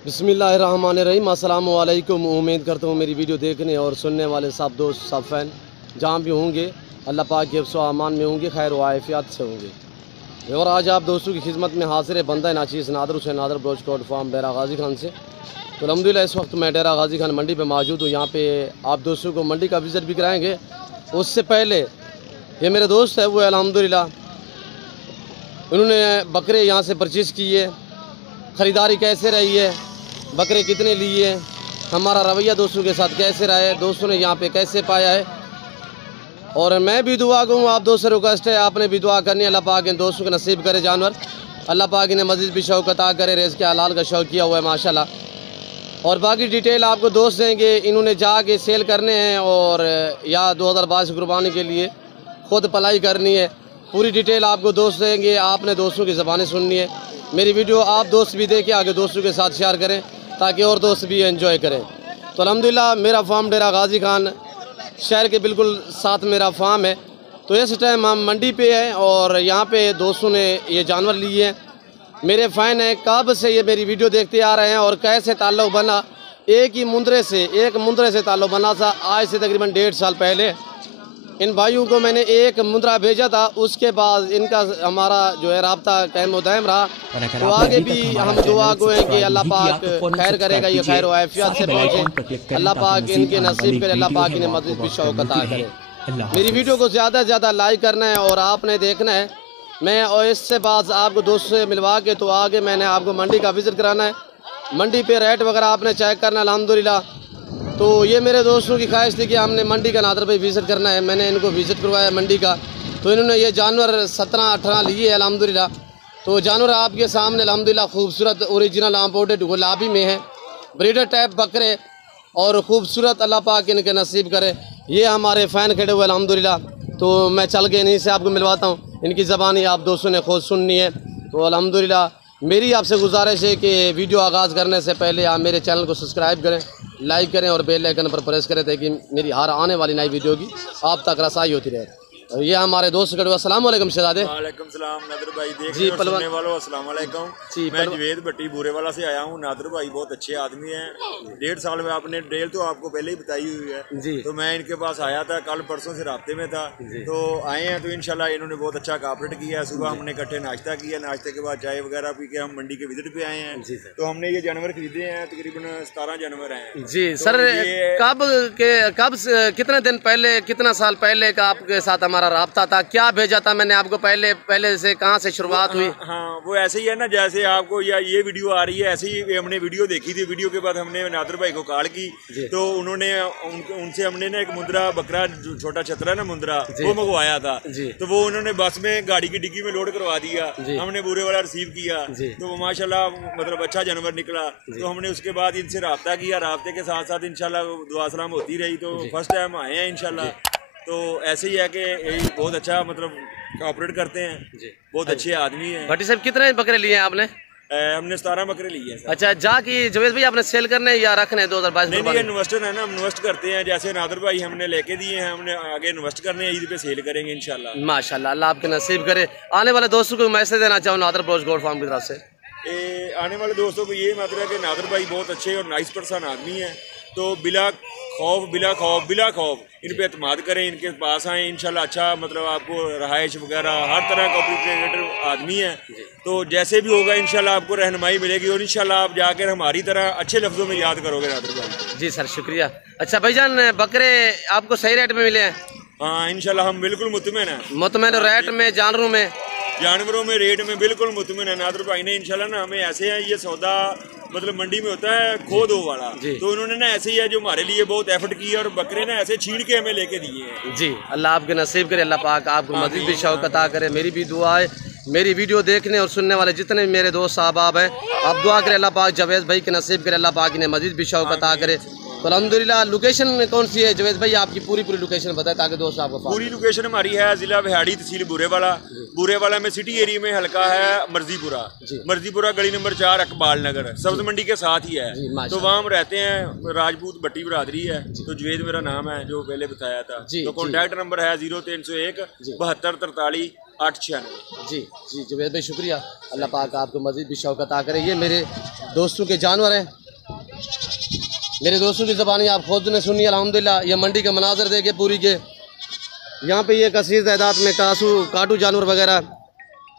बिस्मिल्लाहिर्रहमानिर्रहीम। अस्सलाम वालेकुम। उम्मीद करता हूँ मेरी वीडियो देखने और सुनने वाले सब दोस्त सब फ़ैन जहाँ भी होंगे अल्लाह पाक के हिफ्ज़ व अमान में होंगे, खैर व आफ़ियत से होंगे। और आज आप दोस्तों की खिदमत में हाजिर है बंदा नाचीज़ नादर हुसैन नादर ब्रोच कोट फार्म डेरा गाजी खान से। तो अल्हम्दुलिल्लाह इस वक्त मैं डेरा गाजी खान मंडी पर मौजूद हूँ। यहाँ पे आप दोस्तों को मंडी का विज़िट भी कराएँगे। उससे पहले ये मेरे दोस्त है वो अल्हम्दुलिल्लाह उन्होंने बकरे यहाँ से परचेज़ किए, ख़रीदारी कैसे रही है, बकरे कितने लिए, हमारा रवैया दोस्तों के साथ कैसे रहा है, दोस्तों ने यहाँ पे कैसे पाया है। और मैं भी दुआ करूँ, आप दोस्तों रिक्वेस्ट है आपने भी दुआ करनी है, अल्लाह पाक इन दोस्तों के नसीब करे जानवर, अल्लाह पाक इन्हें मज़ीद भी शौक़ अता करे, रेज़ के हलाल का शौक़ किया हुआ है माशाल्लाह। और बाकी डिटेल आपको दोस्त देंगे, इन्होंने जाके सेल करने हैं और या 2022 कुर्बानी के लिए ख़ुद पलाई करनी है, पूरी डिटेल आपको दोस्त देंगे। आपने दोस्तों की ज़बानें सुननी है। मेरी वीडियो आप दोस्त भी देखें, आगे दोस्तों के साथ शेयर करें ताकि और दोस्त भी एंजॉय करें। तो अल्हम्दुलिल्लाह मेरा फार्म डेरा गाजी खान शहर के बिल्कुल साथ मेरा फार्म है। तो इस टाइम हम मंडी पे हैं और यहाँ पे दोस्तों ने ये जानवर लिए हैं। मेरे फ़ैन हैं, कब से ये मेरी वीडियो देखते आ रहे हैं और कैसे ताल्लुक़ बना, एक मुंद्रे से ताल्लुक़ बना था आज से तकरीबन 1.5 साल पहले। इन भाइयों को मैंने एक मुंद्रा भेजा था, उसके बाद इनका हमारा जो है राब्ता कायम व दायम रहा। तो आगे भी हम दुआ को हैं कि अल्लाह पाक खैर करेगा, ये खैर व आफियत से पहुँचे, अल्लाह पाक इनके नसीब करे, अल्लाह पाक इन्हें मज़ीद भी शौक़ अता करे। मेरी वीडियो को ज़्यादा से ज़्यादा लाइक करना है और आपने देखना है। मैं और इससे बाद आपको दोस्तों से मिलवा के तो आगे मैंने आपको मंडी का विज़िट कराना है, मंडी पे रेट वगैरह आपने चेक करना है अल्हम्दुलिल्लाह। तो ये मेरे दोस्तों की ख्वाहिश थी कि हमने मंडी का नादर भाई विज़िट करना है, मैंने इनको विज़िट करवाया मंडी का। तो इन्होंने ये जानवर 17-18 लिए है अल्हम्दुलिल्लाह। तो जानवर आपके सामने अल्हम्दुलिल्लाह खूबसूरत ओरिजिनल इम्पोर्टेड गुलाबी में है, ब्रीडर टाइप बकरे और ख़ूबसूरत, अल्लाह पाक इनके नसीब करे। ये हमारे फ़ैन खड़े हुए अल्हम्दुलिल्लाह। तो मैं चल के इन्हीं से आपको मिलवाता हूँ, इनकी ज़बानी आप दोस्तों ने खुद सुननी है। तो अल्हम्दुलिल्लाह मेरी आपसे गुजारिश है कि वीडियो आगाज़ करने से पहले आप मेरे चैनल को सब्सक्राइब करें, लाइक करें और बेल आइकन पर प्रेस करें ताकि मेरी हर आने वाली नई वीडियो की आप तक रसाई होती रहे। और ये हमारे दोस्त कड़वा। अस्सलाम वालेकुम शहजादे। वालेकुम सलाम नादर भाई, देख जी सुनने वालों अस्सलाम वालेकुम। मैं जवेद भट्टी बूरे वाला से आया हूँ। नादर भाई बहुत अच्छे आदमी हैं। 1.5 साल में आपने डिटेल तो आपको पहले ही बताई हुई है जी। तो मैं इनके पास आया था, कल परसों से राब्ते में था, तो आए हैं। तो इंशाल्लाह इन्होंने बहुत अच्छा कॉपरेट किया है। सुबह हमने इकट्ठे नाश्ता किया, नाश्ते के बाद चाय वगैरह पी के हम मंडी के विजिट पे आए हैं। तो हमने ये जानवर खरीदे हैं, तकरीबन 17 जानवर हैं जी। सर कब कितने दिन पहले, कितना साल पहले का आपके साथ हमारा राब्ता था, क्या भेजा था मैंने आपको, पहले से कहाँ से शुरुआत हुई? हाँ वो ऐसे ही है ना, जैसे आपको या ये वीडियो आ रही है ऐसे ही हमने वीडियो देखी थी। वीडियो के बाद हमने नादर भाई को कॉल की, तो उन्होंने उनसे हमने ना एक मुंद्रा बकरा छोटा छतरा ना मुंद्रा वो मंगवाया था। तो वो उन्होंने बस में गाड़ी की डिग्गी में लोड करवा दिया, हमने बुरे वाला रिसीव किया। तो वो माशाल्लाह मतलब अच्छा जानवर निकला। तो हमने उसके बाद इनसे राब्ता किया, राब्ते के साथ साथ इंशाल्लाह दुआ सलाम होती रही। तो फर्स्ट टाइम आए हैं इंशाल्लाह। तो ऐसे ही है कि बहुत अच्छा मतलब ऑपरेट करते हैं, बहुत अच्छे आदमी हैं। भट्टी साहब कितने बकरे लिए हैं आपने? हमने 17 बकरे लिए हैं। अच्छा, जाकि जवेद भाई आपने सेल करने या रखने 2022? नहीं, इन्वेस्टर है ना, हम इन्वेस्ट करते हैं। जैसे नादर भाई हमने लेके दिए हैं, हमने आगे इन्वेस्ट करने हैं, ईद पे सेल करेंगे इंशाल्लाह। माशाल्लाह, अल्लाह आपके नसीब करे। आने वाले दोस्तों को मैसेज देना चाहूँ नादर ब्रोच गोल्ड फार्म की तरफ से? आने वाले दोस्तों को ये मतलब है कि नादर भाई बहुत अच्छे और नाइस पर्सन आदमी है। तो बिला खौफ इन पे एतमाद करें, इनके पास आएँ इंशाल्लाह। अच्छा मतलब आपको रहाइश वगैरह हर तरह का ऑपरेटर आदमी है। तो जैसे भी होगा इंशाल्लाह आपको रहनुमाई मिलेगी और इंशाल्लाह आप जाकर हमारी तरह अच्छे लफ्ज़ों में याद करोगे नादर भाई। जी सर, शुक्रिया। अच्छा भाईजान, बकरे आपको सही रेट में मिले हैं? हाँ इंशाल्लाह हम बिल्कुल मुतमिन हैं। मुतमिन रेट में, जानवरों में रेट में बिल्कुल मुतमिन है। नादर भाई ने इंशाल्लाह ना हमें ऐसे है, ये सौदा मतलब मंडी में होता है खो दो वाला, तो उन्होंने ना ऐसे ही है जो हमारे लिए बहुत एफर्ट किया और बकरे ना ऐसे छीन के हमें लेके दिए हैं जी। अल्लाह आपके नसीब करे, अल्लाह पाक आपको मज़ीद भी शौक़ अता करे। मेरी भी दुआ है, मेरी वीडियो देखने और सुनने वाले जितने भी मेरे दोस्त साहब हैं, आप दुआ करें अल्लाह पाक जवेद भाई के नसीब करे, अल्लाह पाक इन्हें मज़ीद भी शौक़ अता करे। तो अल्हम्दुलिल्लाह लोकेशन कौन सी है जवेद भाई, आपकी पूरी लोकेशन बताएं ताकि दोस्त आपको। पूरी लोकेशन हमारी है ज़िला बिहाड़ी, तहसील बूरे वाला में सिटी एरिया में हल्का है मर्जीपुरा गली नंबर 4 अकबाल नगर सब्ज मंडी के साथ ही है। तो वहाँ हम रहते हैं, राजपूत भट्टी बरादरी है। तो जवेद मेरा नाम है जो पहले बताया था। तो कॉन्टैक्ट नंबर है 0301 72 43 896। जी जी जुबैर भाई शुक्रिया, अल्लाह पाक आपको मज़ीद भी शौक़ अता करे। ये मेरे दोस्तों के जानवर हैं, मेरे दोस्तों की ज़बानी आप खुद ने सुनी अल्हम्दुलिल्लाह। ये मंडी का मनाजर देखे पूरी के, यहाँ पे ये कसीर तादाद में काटू जानवर वगैरह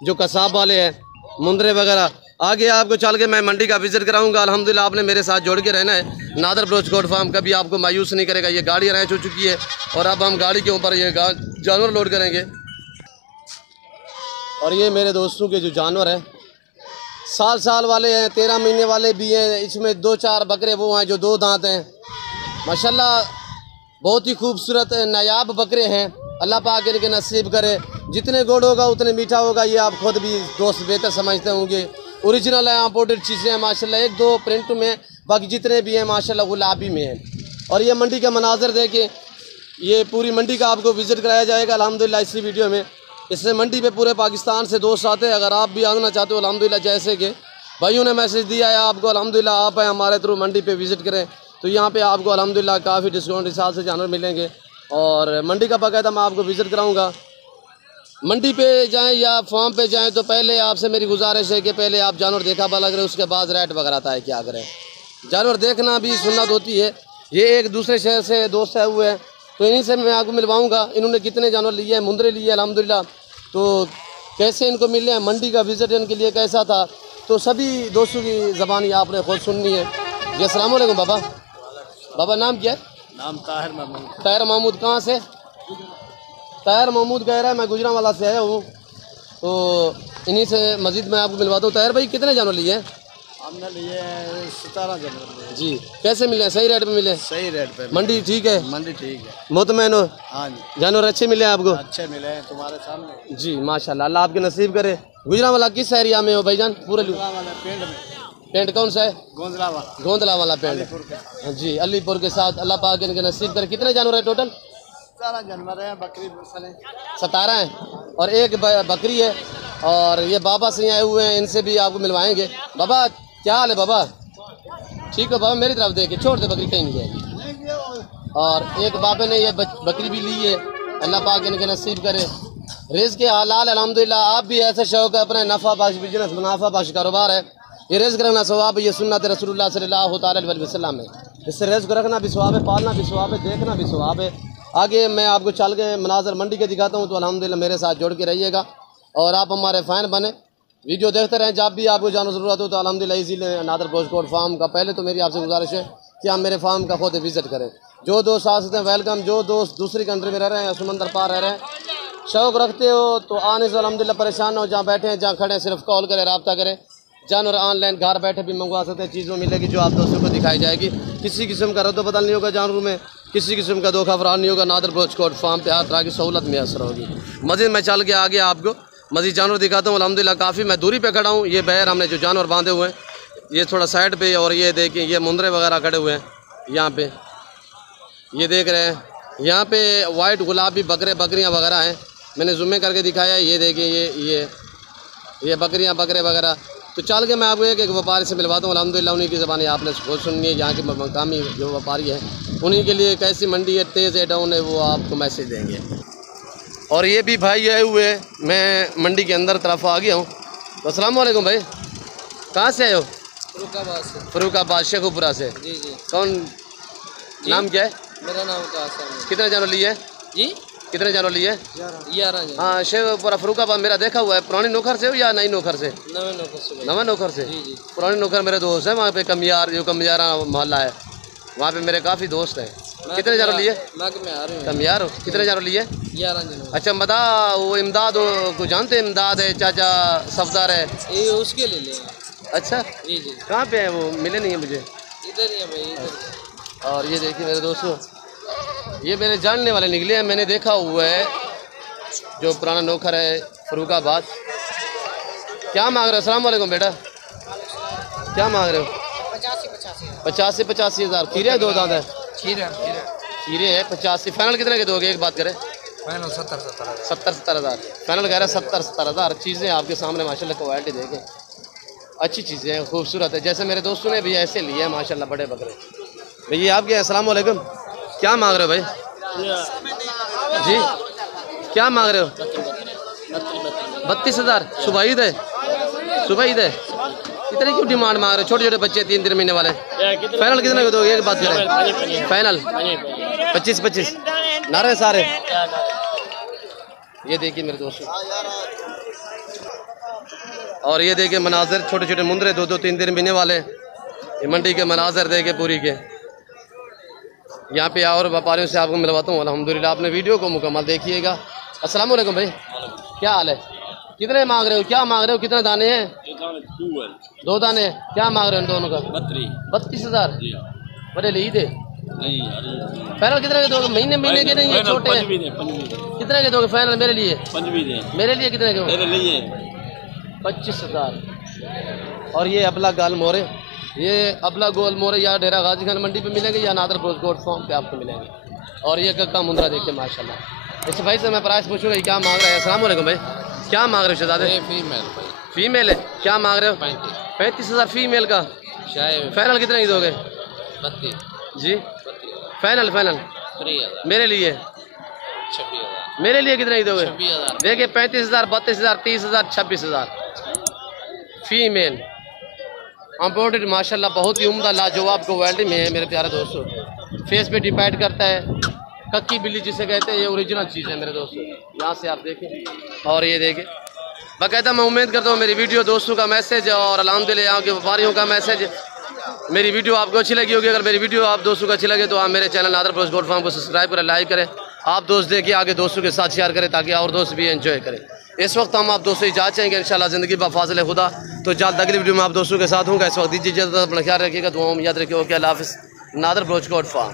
जो कसाब वाले हैं, मुंदरे वगैरह। आगे आपको चल के मैं मंडी का विज़िट कराऊंगा। अल्हम्दुलिल्लाह आपने मेरे साथ जोड़ के रहना है। नादर बलोच गोट फार्म कभी आपको मायूस नहीं करेगा। ये गाड़ी रैंच हो चुकी है और अब हम गाड़ी के ऊपर ये जानवर लोड करेंगे। और ये मेरे दोस्तों के जो जानवर हैं साल वाले हैं, 13 महीने वाले भी हैं। इसमें 2-4 बकरे वो हैं जो 2 दांत हैं। माशाल्लाह बहुत ही खूबसूरत नायाब बकरे हैं। अल्लाह पाक इनके नसीब करे। जितने गोड़ होगा उतने मीठा होगा, ये आप खुद भी दोस्त बेहतर समझते होंगे। ओरिजिनल है, इम्पोर्टेड चीज़ें हैं माशाल्लाह। 1-2 प्रिंट में, बाकी जितने भी हैं माशाल्लाह गुलाबी में हैं। और ये मंडी का मनाजर देखें, ये पूरी मंडी का आपको विज़िट कराया जाएगा अल्हम्दुलिल्लाह इसी वीडियो में। इससे मंडी पे पूरे पाकिस्तान से दोस्त आते हैं। अगर आप भी आना चाहते हो अल्हम्दुलिल्लाह, जैसे कि भाइयों ने मैसेज दिया है आपको अल्हम्दुलिल्लाह, आप हैं हमारे थ्रू मंडी पे विज़िट करें तो यहाँ पे आपको अल्हम्दुलिल्लाह काफ़ी डिस्काउंट हिसाब से जानवर मिलेंगे। और मंडी का बाकायदा मैं आपको विज़िट कराऊँगा। मंडी पे जाएँ या फार्म पे जाएँ तो पहले आपसे मेरी गुजारिश है कि पहले आप जानवर देखा भला करें, उसके बाद रेट वगैरह आता है क्या करें। जानवर देखना भी सुन्नत होती है। ये एक दूसरे शहर से दोस्त आए हुए हैं तो इन्हीं से मैं आपको मिलवाऊँगा। इन्होंने कितने जानवर लिए हैं, मुंदरे लिए अल्हम्दुलिल्लाह, तो कैसे इनको मिले हैं, मंडी का विज़िट इनके लिए कैसा था, तो सभी दोस्तों की ज़बानी आपने खुद सुननी है। जी अस्सलाम वालेकुम बाबा। बाबा नाम क्या है? नाम ताहिर महमूद। ताहिर महमूद कहाँ से? ताहिर महमूद कह रहा है मैं गुजरांवाला से आया हूँ, तो इन्हीं से मज़ीद मैं आपको मिलवाता हूँ। ताहिर भाई कितने जानवर लिए हैं? हमने लिए 17 जानवर। जी कैसे मिले हैं? सही रेट पे मिले? सही रेट पे। मंडी ठीक है? मंडी ठीक है। मुतमैन हो? हाँ जी। जानवर अच्छे मिले हैं आपको? अच्छे मिले हैं तुम्हारे सामने। जी माशाल्लाह, अल्लाह आपके नसीब करे। गुजरांवाला किस एरिया में हो भाईजान? पूरे पिंड में। पेंट कौन सा है? गोंदला वाला पेंट जी, अलीपुर के साथ। अल्लाह पाक इनके नसीब करे। कितने जानवर है टोटल? 17 जानवर हैं, बकरी 17 हैं और एक बकरी है। और ये बाबा से आए हुए हैं, इनसे भी आपको मिलवाएंगे। बाबा क्या हाल है बाबा? ठीक है बाबा, मेरी तरफ देखे, छोड़ दे, बकरी कहीं नहीं जाएगी। और एक बाबे ने ये बकरी भी ली है। अल्लाह पाक इनके नसीब करे। रिज़्क़ के हालाल अल्हम्दुलिल्लाह। आप भी ऐसा शौक़ है, अपने नफ़ा बख्श बिजनेस, मुनाफा बख्श कारोबार है। ये रिज़्क़ रखना सवाब है, ये सुन्नत रसूलुल्लाह सल्लल्लाहु अलैहि वसल्लम है। इससे रिज़्क़ रखना भी सवाब है, पालना भी सवाब है, देखना भी सवाब है। आगे मैं आपको चल के मनाजर मंडी के दिखाता हूँ, तो अल्हम्दुलिल्लाह मेरे साथ जोड़ के रहिएगा और आप हमारे फ़ैन बने, वीडियो देखते रहें। जब भी आपको जानवर ज़रूरत हो तो अल्हम्दुलिल्लाह इसीलिए नादर बलोच गोट फार्म का पहले तो मेरी आपसे गुजारिश है कि आप मेरे फार्म का खुद विज़िट करें। जो दोस्त आ सकते हैं वेलकम, जो दोस्त दूसरी कंट्री में रह रहे हैं, समंदर पार रह रहे हैं, शौक़ रखते हो तो आने से अल्हम्दुलिल्लाह परेशान हो। जहाँ बैठे हैं, जहाँ खड़े हैं, सिर्फ कॉल करें, रब्ता करें। जानवर ऑनलाइन घर बैठे भी मंगवा सकते हैं, चीज़ों मिलेगी जो आप दोस्तों को दिखाई जाएगी। किसी किस्म का रद्द बदल नहीं होगा जानवरों में, किसी किस्म का धोखा फरार नहीं होगा। नादर बलोच गोट फार्म पे हर तरह की सहूलत मैसर होगी। मज़ीद मैं चल के आगे आपको मज़ीद जानवर दिखाता हूँ। अल्हम्दुलिल्लाह काफ़ी मैं दूरी पे खड़ा हूँ। ये बहर हमने जो जानवर बांधे हुए हैं ये थोड़ा साइड पे, और ये देखिए ये मुंदरे वगैरह खड़े हुए हैं यहाँ पे, ये देख रहे हैं। यहाँ पे वाइट गुलाबी बकरियाँ वगैरह हैं, मैंने ज़ूम करके दिखाया है। ये देखिए ये बकरियाँ बकरे वगैरह। तो चल के मैं आपको एक व्यापारी से मिलवाता हूँ। अल्हम्दुलिल्लाह उन्हीं की ज़बानी आपने खुद सुननी है। यहाँ के मकामी जो व्यापारी है उन्हीं के लिए कैसी मंडी है, तेज़ है डाउन है, वो आपको मैसेज देंगे। और ये भी भाई आए हुए हैं, मैं मंडी के अंदर तरफ आ गया हूँ। तो अस्सलाम वालेकुम भाई, कहाँ से आए हो? फरुखाबाद से। फरुखाबाद शेखुपुरा से। जी जी। कौन नाम क्या है? मेरा नाम कासिम है। कितने जानवर लिए जी? कितने जानवर लिए? 11। हाँ शेखुपुरा फरुखाबाद मेरा देखा हुआ है। पुरानी नौखर से हो या नई नौखर से? नवा नौखर से। जी। पुरानी नौखर मेरे दोस्त हैं वहाँ पे, कमियारा मोहल्ला है, वहाँ पे मेरे काफ़ी दोस्त हैं। कितने जानवर लिए? कमियार हो? कितने जानवर लिए? 11। अच्छा बता, वो इमदाद को जानते हैं? इमदाद है, चाचा सफदार है, ये उसके ले लिए। अच्छा जी जी। कहाँ पे है वो? मिले नहीं है मुझे। इधर ही है भाई, इधर। और ये देखिए मेरे दोस्तों, ये मेरे जानने वाले निकले हैं, मैंने देखा हुआ है जो पुराना नौकर है फरुखाबाद। क्या मांग रहे हो? अस्सलाम वालेकुम बेटा, क्या मांग रहे हो? 85 हज़ार। खीरे है? 2 दांत है? खीरे है 85। फाइनल कितने के दोगे? एक बात करें, 70 हज़ार फाइनल कह रहे हैं। 70 हज़ार। चीज़ें आपके सामने माशाल्लाह क्वालिटी देखें, अच्छी चीज़ें हैं, खूबसूरत है। जैसे मेरे दोस्तों ने भी ऐसे लिए हैं माशाल्लाह बड़े बकरे। भैया आपके अस्सलाम वालेकुम, क्या मांग रहे हो भाई? जी क्या मांग रहे हो? 32,000। सुबह ईद है, सुबह ईद है। इतनी क्यों डिमांड मांग रहे हो? छोटे छोटे बच्चे 3-3 महीने वाले। फाइनल कितने को दोगे? एक बात करें, फाइनल 25-25 नारे सारे। ये देखिए मेरे दोस्तों, और ये देखिए मनाजर, छोटे छोटे मुंदरे 2-2, 3-3 महीने वाले। ये मंडी के मनाजर देखे पूरी के। यहाँ पे और व्यापारियों से आपको मिलवाता हूँ अल्हम्दुलिल्लाह। आपने वीडियो को मुकम्मल देखिए। अस्सलाम वालेकुम भाई, क्या हाल है? कितने मांग रहे हो? क्या मांग रहे हो? कितने दाने हैं? 2 दाने। क्या मांग रहे हो दोनों का? 32,000। बड़े ईद है। फाइनल कितने के दोगे? महीने महीने के नहीं, छोटे हैं। कितने के दोगे फाइनल मेरे लिए? मेरे लिए कितने के? 25,000। और ये अबला गाल मोरे, ये अबला गोल मोरे या डेरा गाजी खान मंडी पे मिलेंगे या नादर गोट फॉर्म पे आपको मिलेंगे। और ये कक्का मुंद्रा देखिए माशाल्लाह। इस भाई से मैं प्राइस पूछूंगा क्या मांग रहा है। अस्सलाम वालेकुम भाई, क्या मांग रहे हो शहजादे? फीमेल है। क्या मांग रहे हो? 35,000 फीमेल का। फाइनल कितने की दोगे? 32 जी फाइनल। फाइनल 3,000 मेरे लिए। 26,000 मेरे लिए कितने की दोगे? 26,000 देखिए 35,000, 32,000, 30,000, 26,000 फीमेल अम्पोर्टेड माशाल्लाह। बहुत ही उम्दा लाजवाब क्वालिटी में है मेरे प्यारे दोस्तों। फेस पे डिपेंड करता है। कक्की बिल्ली जिसे कहते हैं, ये ओरिजिनल चीज़ है मेरे दोस्तों। यहाँ से आप देखें और ये देखें। बाकायदा मैं उम्मीद करता हूँ मेरी वीडियो दोस्तों का मैसेज और अल्हम्दुलिल्लाह यहाँ के व्यापारियों का मैसेज, मेरी वीडियो आपको अच्छी लगी होगी। अगर मेरी वीडियो आप दोस्तों को अच्छी लगे तो आप मेरे channel Nadar pros gold farm को सब्सक्राइब करें, लाइक करें। आप दोस्त देखिए, आगे दोस्तों के साथ शेयर करें ताकि और दोस्त भी एंजॉय करें। इस वक्त हम आप दोस्तों इजाज़त चाहेंगे इंशाल्लाह ज़िंदगी बफाज़िल खुदा। तो जल्द अगली वीडियो में आप दोस्तों के साथ हूँ। इस वक्त दीजिए इजाज़त, अपना ख्याल रखिएगा, दुआओं में याद रखिए। ओके, अल्लाह हाफ़िज़। Nadar pros gold farm.